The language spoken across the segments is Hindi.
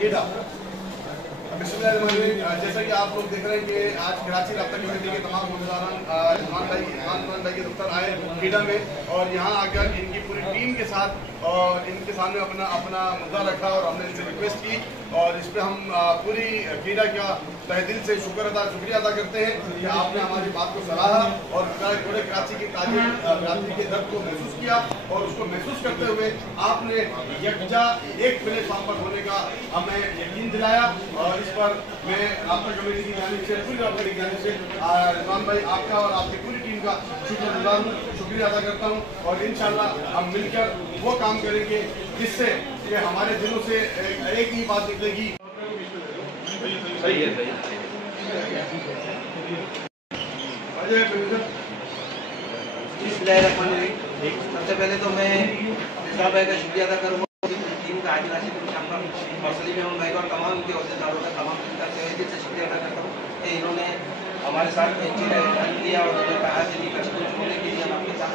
केडा। जैसा कि आप लोग देख रहे हैं कि आज कराची राब्ता कमेटी के तमाम मुद्दारान इमरान भाई के दफ्तर आए केडा में और यहाँ आकर इनकी पूरी टीम के साथ और इनके सामने अपना मुद्दा रखा और हमने इनसे रिक्वेस्ट की और इस पर हम पूरी केडा का तहे दिल से शुक्रिया अदा करते हैं कि आपने हमारी बात को सराहा और पूरे कराची के क्रांति के दर्द को महसूस किया और उसको महसूस करते हुए आपने यकजा एक प्लेटफॉर्म पर होने का हमें यकीन दिलाया और इस पर मैं राब्ता कमेटी की जानिब से पूरी राब्ता की जानिब से इमरान भाई आपका और आपकी पूरी टीम का शुक्रिया अदा करता हूँ और इंशाल्लाह हम मिलकर वो काम करेंगे जिससे कि हमारे दिलों से एक ही बात निकलेगी। सही है सबसे पहले तो मैं निज़ाम भाई का शुक्रिया अदा करूँगा टीम का आज मसले में भाई और तमाम उनके अहदेदारों का तमाम दिल से शुक्रिया अदा करता हूँ कि इन्होंने हमारे साथ किया और उन्होंने कहा कि कश्मीर छोड़ने के लिए हम आपके साथ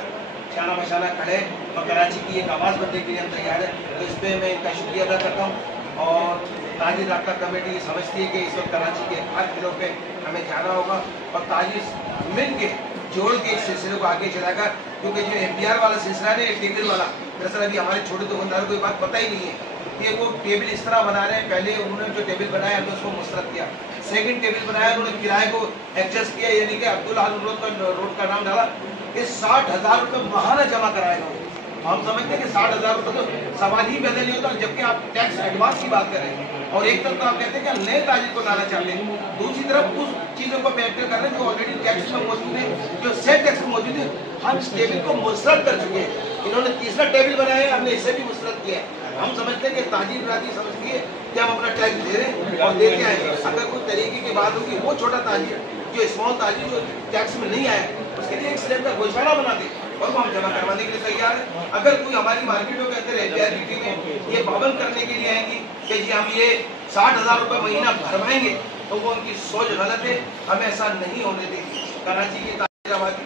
शाना बशाना खड़े और कराची की एक आवाज़ बनने के लिए हम तैयार है। तो इस पर मैं इनका शुक्रिया अदा करता हूँ और ताजिर राब्ता कमेटी समझती है कि इस वक्त कराची के हर किलो पे हमें जाना होगा और ताजिर मिल के जोड़ के इस सिलसिले को आगे चलाएगा क्योंकि जो MPR वाला सिलसिला है ना टेबल वाला दरअसल अभी हमारे छोटे दुकानदारों को ये बात पता ही नहीं है कि वो टेबल इस तरह बना रहे हैं। पहले उन्होंने जो टेबल बनाया हमने उसको मुस्तरद किया, सेकंड टेबल बनाया उन्होंने किराए को एडजस्ट किया यानी कि अब्दुल हाल रोड का नाम डाला कि 60,000 रुपये माहाना जमा कराएगा। हम समझते हैं कि 60,000 रुपये तो सवाल ही पैदा नहीं होता जबकि आप टैक्स एडवांस की बात करें और एक तरफ तो आप कहते हैं कि नए ताजिर को लाना चाहते हैं, दूसरी तरफ उस चीज़ों को बेहतर कर रहे हैं जो ऑलरेडी टैक्स में मौजूद है, जो सेट टैक्स में मौजूद है। हम इस टेबल को मुस्तरद कर चुके हैं, इन्होंने तीसरा टेबल बनाया है, हमने इसे भी मुस्तरद किया है। हम समझते हैं कि ताजिर बरादरी समझती है कि हम अपना टैक्स दे रहे हैं और देते आएंगे। अगर कोई तरीके की बात होगी वो छोटा ताजिर जो स्मॉल ताजिर जो टैक्स में नहीं आया उसके लिए एक स्लैब का घोषणा बना दे और वो हम जमा करवाने के लिए तैयार है। अगर कोई हमारी मार्केटों के अंदर MPR की टीमें ये पाबंद करने के लिए आएंगी कि जी हम ये 60,000 रुपये महीना भरवाएंगे तो वो उनकी सोच गलत है, हमें ऐसा नहीं होने देंगे। कराची की ताजिर आबादी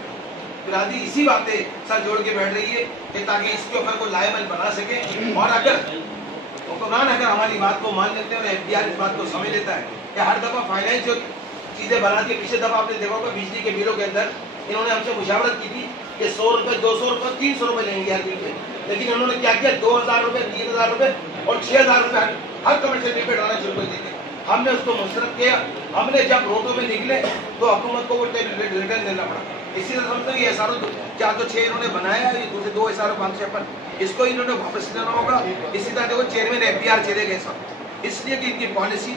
बिरादरी इसी बातें सर जोड़ के बैठ रही है कि ताकि इसके ऊपर को लायबल बना सके और अगर हुक्मरान अगर हमारी बात को मान लेते हैं और MPR इस बात को समझ लेता है कि हर दफ़ा फाइनेंस जो चीज़ें बनाती है, पिछले दफ़ा आपने देखा होगा बिजली के बिलों के अंदर इन्होंने हमसे मुशावरत की थी कि 100 रुपये 200 रुपये 300 रुपये लेंगे हर बिल पे, लेकिन उन्होंने क्या किया 2,000 रुपये 3,000 रुपये और 6,000 रुपये हर कमर्शियल बिल पे डालना शुरू कर दिए। हमने उसको मुस्तरद किया, हमने जब रोडों में निकले तो हुकूमत को वो रिटर्न देना पड़ा। इसी तरह समझते हैं SRO 4 तो 6 इन्होंने बनाया है, दूसरे 2 SRO 556 इसको इन्होंने वापस लेना होगा। इसी तरह देखो चेयरमैन MPR चले गए सब इसलिए कि इनकी पॉलिसी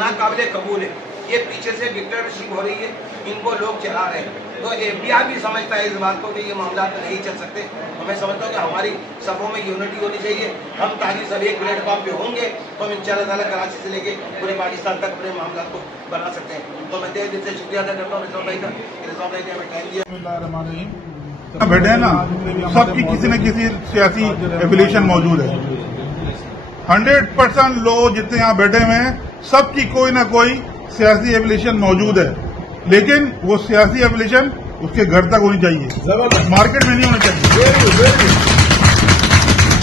नाकाबिले कबूल है, ये पीछे से डिक्टेटरशिप हो रही है, इनको लोग चला रहे हैं। तो MPR भी समझता है इस बात को कि ये मामला नहीं चल सकते। तो मैं समझता हूँ कि हमारी सफों में यूनिटी होनी चाहिए। हम ताजिर सब एक प्लेटफॉर्म पे होंगे तो हम इंशाअल्लाह कराची से लेके पूरे पाकिस्तान तक अपने मामला को बना सकते हैं। तो मैं तहे दिल से शुक्रिया अदा करता हूँ निज़ाम भाई का, निज़ाम भाई ने हमें टाइम दिया। बैठे हैं ना सबकी किसी न किसी सियासी एफिलिएशन मौजूद है। 100% लोग जितने यहाँ बैठे हुए हैं सबकी कोई ना कोई सियासी एफिलिएशन मौजूद है, लेकिन वो सियासी एफिलिएशन उसके घर तक होनी चाहिए, मार्केट में नहीं होनी चाहिए।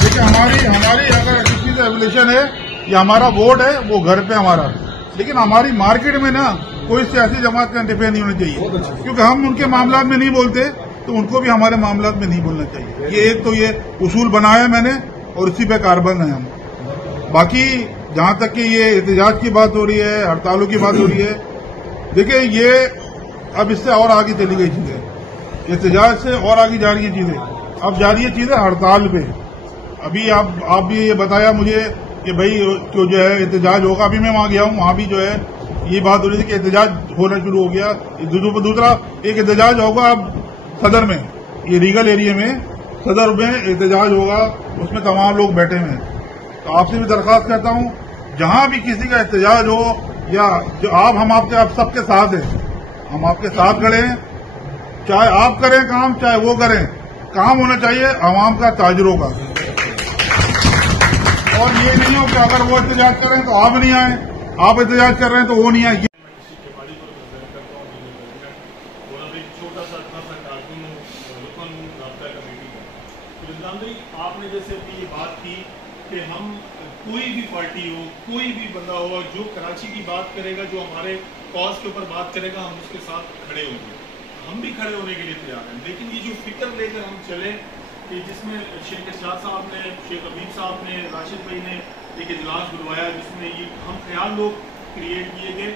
देखिए हमारी अगर किसी से एफिलिएशन है या हमारा वोट है वो घर पे हमारा, लेकिन हमारी मार्केट में ना कोई सियासी जमात का इंटरफेयर नहीं होना चाहिए क्योंकि हम उनके मामला में नहीं बोलते तो उनको भी हमारे मामला में नहीं बोलना चाहिए। ये एक तो ये उसूल बनाया मैंने और इसी पे कारबंद है हम। बाकी जहां तक कि ये एहतजाज की बात हो रही है, हड़तालों की बात हो रही है, देखिए ये अब इससे और आगे चली गई चीजें, एहतजाज से और आगे जा रही है चीजें, अब जा रही है चीजें हड़ताल पे। अभी आप भी ये बताया मुझे कि भाई जो है एहतजाज होगा, अभी मैं वहां गया हूं, वहां भी जो है ये बात हो रही थी कि एहतजाज होना शुरू हो गया। दूसरा एक एहतजाज होगा अब सदर में, ये रीगल एरिया में सदर में एहतजाज होगा, उसमें तमाम लोग बैठे हुए हैं। तो आपसे भी दरख्वास्त करता हूं जहां भी किसी का एहतजाज हो या जो हम आपके सबके साथ हैं, हम आपके साथ खड़े हैं, चाहे आप करें काम चाहे वो करें, काम होना चाहिए आवाम का, ताजरों का। और ये नहीं हो कि अगर वो एहतजाज करें तो आप नहीं आए, आप एहतजाज कर रहे हैं तो वो नहीं आए। आपने जैसे ये बात की कि हम कोई भी पार्टी हो, कोई भी बंदा हो, जो कराची की बात करेगा, जो हमारे कॉज के ऊपर बात करेगा, हम उसके साथ खड़े होंगे। हम भी खड़े होने के लिए तैयार हैं। लेकिन ये जो फिक्र लेकर हम चले कि जिसमें शेख इरशाद साहब ने, शेख हबीब साहब ने, राशिद भाई ने एक इजलास बुलवाया, जिसमें ये हम ख्याल लोग क्रिएट किए गए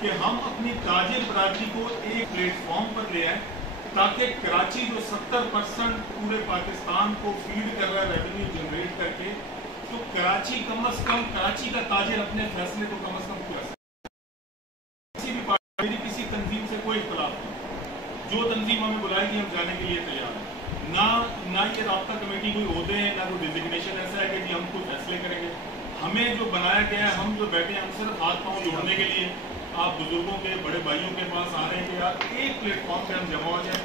कि हम अपनी ताजिर बरादरी को एक प्लेटफॉर्म पर ले आए, ताकि कराची जो 70% पूरे पाकिस्तान को फीड कर रहा है रेवेन्यू जनरेट करके, तो कराची कम अज कम, कराची का ताजिर अपने फैसले को कम अज कम पूरा किसी भी पार्टी, किसी तंजीम से कोई इख्तलाफ नहीं। जो तंजीम हमें बुलाएगी हम जाने के लिए तैयार हैं। ना ये राब्ता कमेटी कोई ओहदे हैं, ना कोई डिजिग्नेशन ऐसा है कि जी हम कोई फैसले करेंगे। हमें जो बनाया गया है, हम जो बैठे हैं, हम सिर्फ हाथ पाँव जोड़ने के लिए आप बुजुर्गों के, बड़े भाइयों के पास आ रहे हैं कि यार एक प्लेटफॉर्म पे हम जमा हो जाए।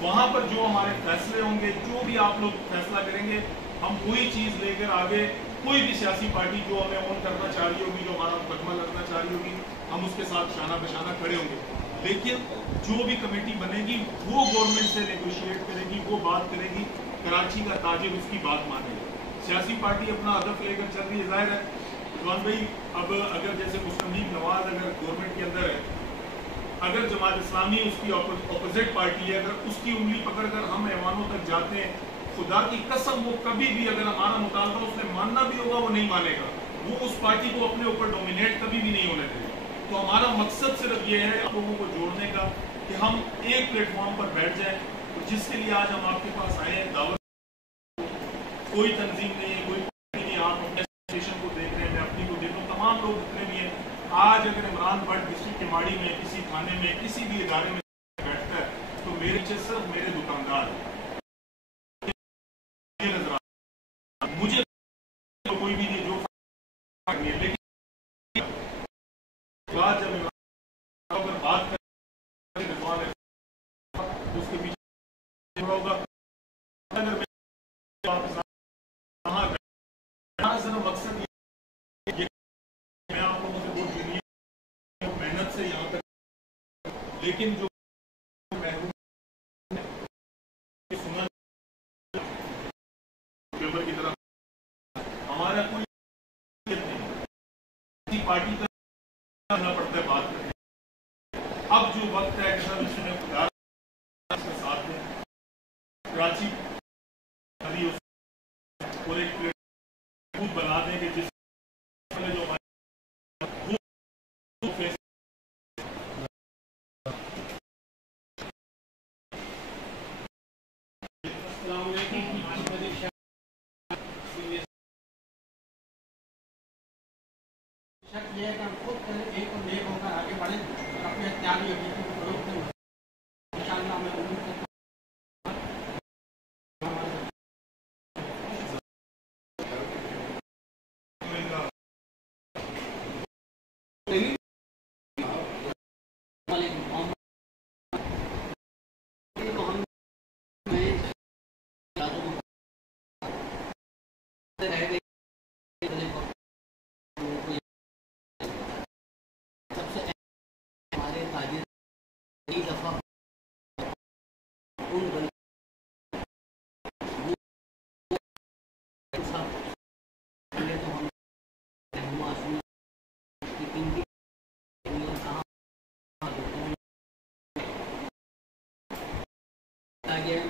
वहाँ पर जो हमारे फैसले होंगे, जो भी आप लोग फैसला करेंगे, हम वही चीज़ लेकर आगे, कोई भी सियासी पार्टी जो हमें ऑन करना चाह रही होगी, जो हमारा मुकदमा लड़ना चाह रही होगी, हम उसके साथ शाना बशाना खड़े होंगे। लेकिन जो भी कमेटी बनेगी वो गवर्नमेंट से नेगोशिएट करेगी, वो बात करेगी, कराची का ताजिर उसकी बात मानेगा। सियासी पार्टी अपना हदफ लेकर चल रही है, जाहिर है इमरान भाई। अब अगर जैसे मुस्लिम लीग नवाज अगर गवर्नमेंट के अंदर है, अगर जमात इस्लामी उसकी अपोजिट पार्टी है, अगर उसकी उंगली पकड़कर हम ऐवानों तक जाते हैं, खुदा की कसम वो कभी भी, अगर हमारा मुतालबा उसने मानना भी होगा, वो नहीं मानेगा। वो उस पार्टी को अपने ऊपर डोमिनेट कभी भी नहीं होने देगा। तो हमारा मकसद सिर्फ ये है लोगों को जोड़ने का कि हम एक प्लेटफॉर्म पर बैठ जाएं, तो जिसके लिए आज हम आपके पास आए हैं। दावत कोई तंजीम नहीं है, कोई नहीं, आप अपने स्टेशन को देख रहे हैं, मैं अपनी को देख रहा हूँ, तमाम लोग जितने भी हैं। आज अगर इमरान भट्ट डिस्ट्रिक्ट के माड़ी में, किसी थाने में, किसी भी इदारे में बैठता है, तो मेरे पीछे सिर्फ मेरे दुकानदार नजर आता, मुझे तो कोई भी नहीं, जो लेकिन बात जब अगर बात करें उसके पीछे होगा, अगर मकसद ये मैं आप लोगों से वोट मिली मेहनत से यहाँ तक, लेकिन जो सुना पेपर की तरह हमारा कोई नहीं, पार्टी का करना पड़ता है बात करने। अब जो वक्त है कि सब इसने के साथ में कराची और एक प्लेटफॉर्म बना देंगे, जिस जो ये है कि हम खुद एक और एक होकर आगे बढ़े, अपने त्यागी अभियान को प्रयोग करें। इंशाअल्लाह मैं उम्मीद करता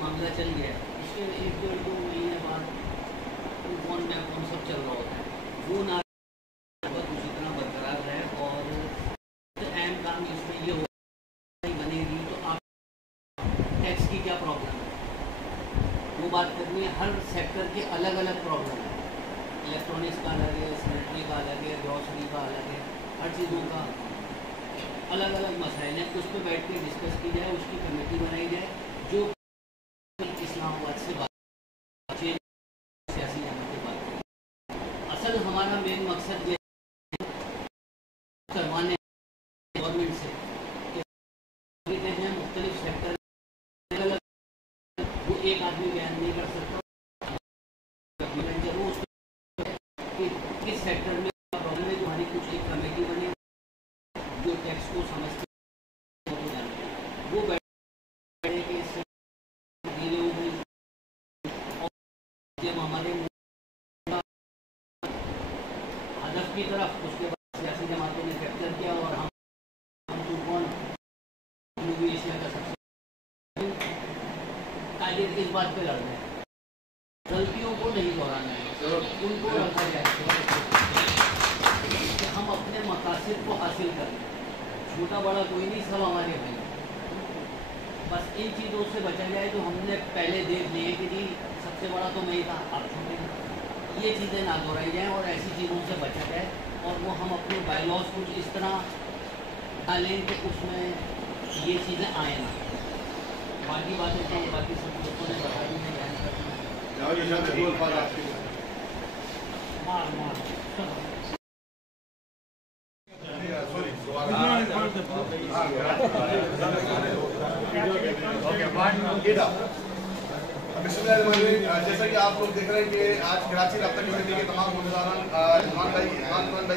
मामला चल गया, इसके 1-2 महीने बाद कौन में कौन सब चल रहा होता है, वो ना उसी तरह बरकरार रहे। और अहम काम इसमें ये हो बनेगी, तो आप टैक्स की क्या प्रॉब्लम है वो बात करनी है। हर सेक्टर के अलग अलग प्रॉब्लम है, इलेक्ट्रॉनिक्स का अलग है, सैनिटरी का अलग है, ग्रॉसरी का अलग है, हर चीज़ों का अलग अलग मसाइल हैं। उस पर बैठ कर डिस्कस की जाए, उसकी कमेटी बनाई जाए, जो इस्लामाबाद से बात सियासी जाने की बात करें। असल हमारा मेन मकसद ये करवाने गवर्नमेंट से हैं मुख्तलिफ सेक्टर, वो एक आदमी बयान नहीं कर सकता, जरूर किस सेक्टर में प्रॉब्लम है। तुम्हारी कुछ एक कमेटी बनी जो टैक्स को समझती वो बैठे जब हमारे उसकी तरफ उसके बाद सियासी जमातों ने कैप्चर किया और हम तूफान जनूबी एशिया का सबसे टारगेट इस बात पे लड़ रहे हैं, गलतियों को नहीं दोहराना है, उनको रखा जाए कि हम अपने मकासद को हासिल करें। छोटा बड़ा कोई नहीं, सब हमारे भाई। बस इन चीज़ों से बचा जाए तो हमने पहले देख लिए कि जी सबसे बड़ा तो मैं ही था, आप छोटे हैं। ये चीज़ें ना दोहराई जाएँ और ऐसी चीज़ों से बचा जाए और वो हम अपने बायलॉज कुछ इस तरह डालें कि उसमें ये चीज़ें आए ना। बाकी बातें तो बाकी सब लोगों ने बता दी है। जैसा कि आप लोग देख रहे हैं कि आज कराची राब्ता कमेटी के तमाम उम्मीदवार इमरान भाई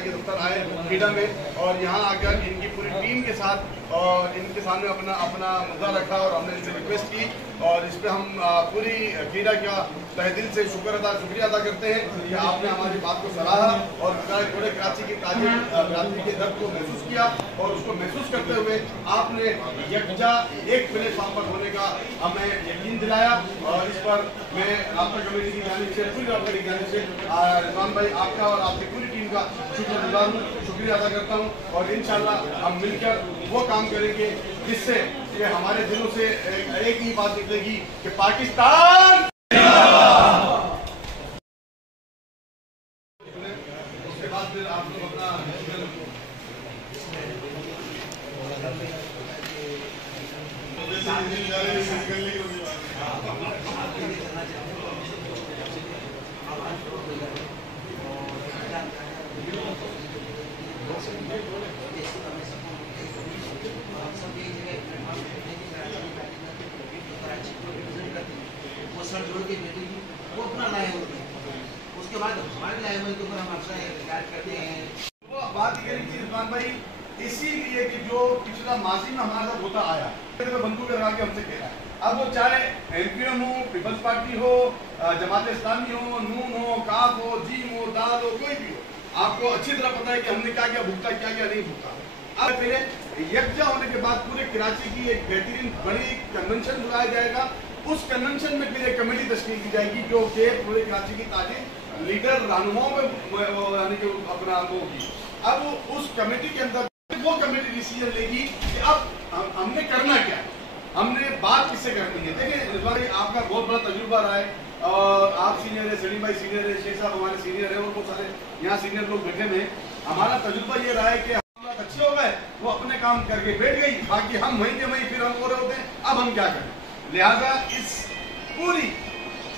के दफ्तर आए कीडा में और यहाँ आकर इनकी पूरी टीम के साथ और इनके सामने अपना मुद्दा रखा और हमने इनसे रिक्वेस्ट की और इस पर हम पूरी कीडा का तहे दिल से शुक्रिया अदा करते हैं कि आपने हमारी बात को सराहा और पूरे कराची की ताजिर बिरादरी के दर्द को महसूस किया और उसको महसूस करते हुए आपने यकजा एक प्लेटफॉर्म पर होने का हमें यकीन दिलाया और इस पर मैं राब्ता कमेटी की जानिब से पूरी राब्ता की जानिब से रिजवान भाई आपका और आपकी पूरी टीम का शुक्रगुजार हूँ, शुक्रिया अदा करता हूँ और इंशाल्लाह हम मिलकर वो काम करेंगे जिससे कि हमारे दिलों से एक ही बात निकलेगी कि पाकिस्तान। उसके बाद फिर आप लोग अपना जोड़ के बैठेगी वो अपना लाए होते हैं, उसके बाद हमारे लाए हुए के ऊपर हम अक्सर याद करते हैं। वो बात ये करेंगे रिजवान भाई इसीलिए कि जो पिछला माजी में हमारा साथ होता आया बंदूक लगा के हमसे खेला है। अब वो चाहे एमपीएम हो, पीपल्स पार्टी हो, जमात इस्लामी हो, नून हो, काफ हो, जीम हो, दाल हो, कोई भी हो, आपको अच्छी तरह पता है कि हमने क्या क्या भुगता, क्या क्या नहीं भुगता। अब पहले यकजा होने के बाद पूरे कराची की एक बेहतरीन बड़ी कन्वेंशन बुलाया जाएगा। उस कन्वेंशन में फिर एक कमेटी तश्कील की जाएगी जो कि पूरे कराची की ताजिर लीडर रहनुमाओं में यानी कि अपना वो होगी। अब उस कमेटी के अंदर वो कमेटी डिसीजन लेगी कि अब हमने करना क्या, हमने बात किससे करनी है। देखिए भाई आपका बहुत बड़ा तजुर्बा रहा है और आप सीनियर है, सलीम भाई सीनियर है, शेख साहब हमारे सीनियर है और बहुत सारे यहाँ सीनियर लोग बैठे हुए हैं। हमारा तजुर्बा ये रहा है कि अच्छे हो गए, वो अपने काम करके बैठ गई, बाकी हम वहीं के वहीं फिर हम हो रहे होते हैं। अब हम क्या करें, लिहाजा इस पूरी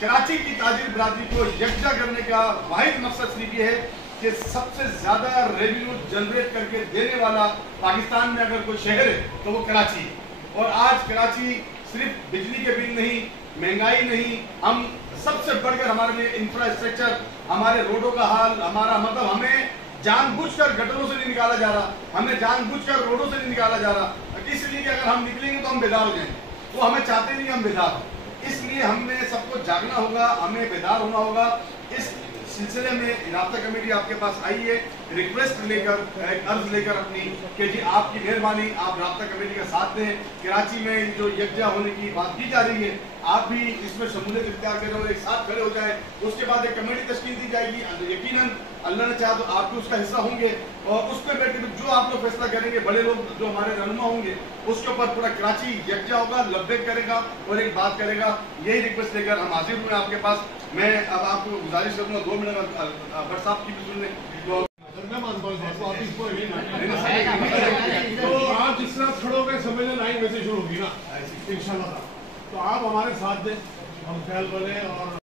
कराची की ताजिर बिरादरी को यकजा करने का वाहिद मकसद सिर्फ ये है कि सबसे ज्यादा रेवेन्यू जनरेट करके देने वाला पाकिस्तान में अगर कोई शहर है तो वो कराची है। और आज कराची सिर्फ बिजली के बिल नहीं, महंगाई नहीं, हम सबसे बढ़कर हमारे लिए इंफ्रास्ट्रक्चर, हमारे रोडों का हाल, हमारा मतलब हमें जानबूझकर गटरों से नहीं निकाला जा रहा, हमें जानबूझकर रोडों से नहीं निकाला जा रहा, इसलिए कि अगर हम निकलेंगे तो हम बेदार हो जाएंगे। वो हमें चाहते नहीं हम बेदार हो, इसलिए हमने सबको जागना होगा, हमें बेदार होना होगा। इस सिलसिले में राब्ता कमेटी आपके पास आई है रिक्वेस्ट लेकर, एक अर्ज लेकर अपनी कि जी आपकी मेहरबानी, आप राब्ता कमेटी का साथ दें। कराची में जो यकजा होने की बात की जा रही है, आप भी इसमें शमूलियत इख्तियार करें और एक साथ खड़े हो जाए। उसके बाद एक कमेटी तश्कील दी जाएगी, यकीनन अल्लाह ने चाहा तो आप भी उसका हिस्सा होंगे और उसमें बैठ के जो आप लोग फैसला करेंगे, बड़े लोग जो हमारे रहनुमा होंगे, उसके ऊपर पूरा कराची यकजा होगा, लब्बैक करेगा और एक बात करेगा। यही रिक्वेस्ट लेकर हम हाजिर हुए आपके पास। मैं अब आपको गुजारिश करूँगा 2 मिनट भट्ट साहब की भी सुनने तो आप जिस तरह खड़ोगे सम्मेलन लाइन वैसे शुरू होगी ना इंशाल्लाह। तो आप हमारे साथ दें, हम ख्याल बने और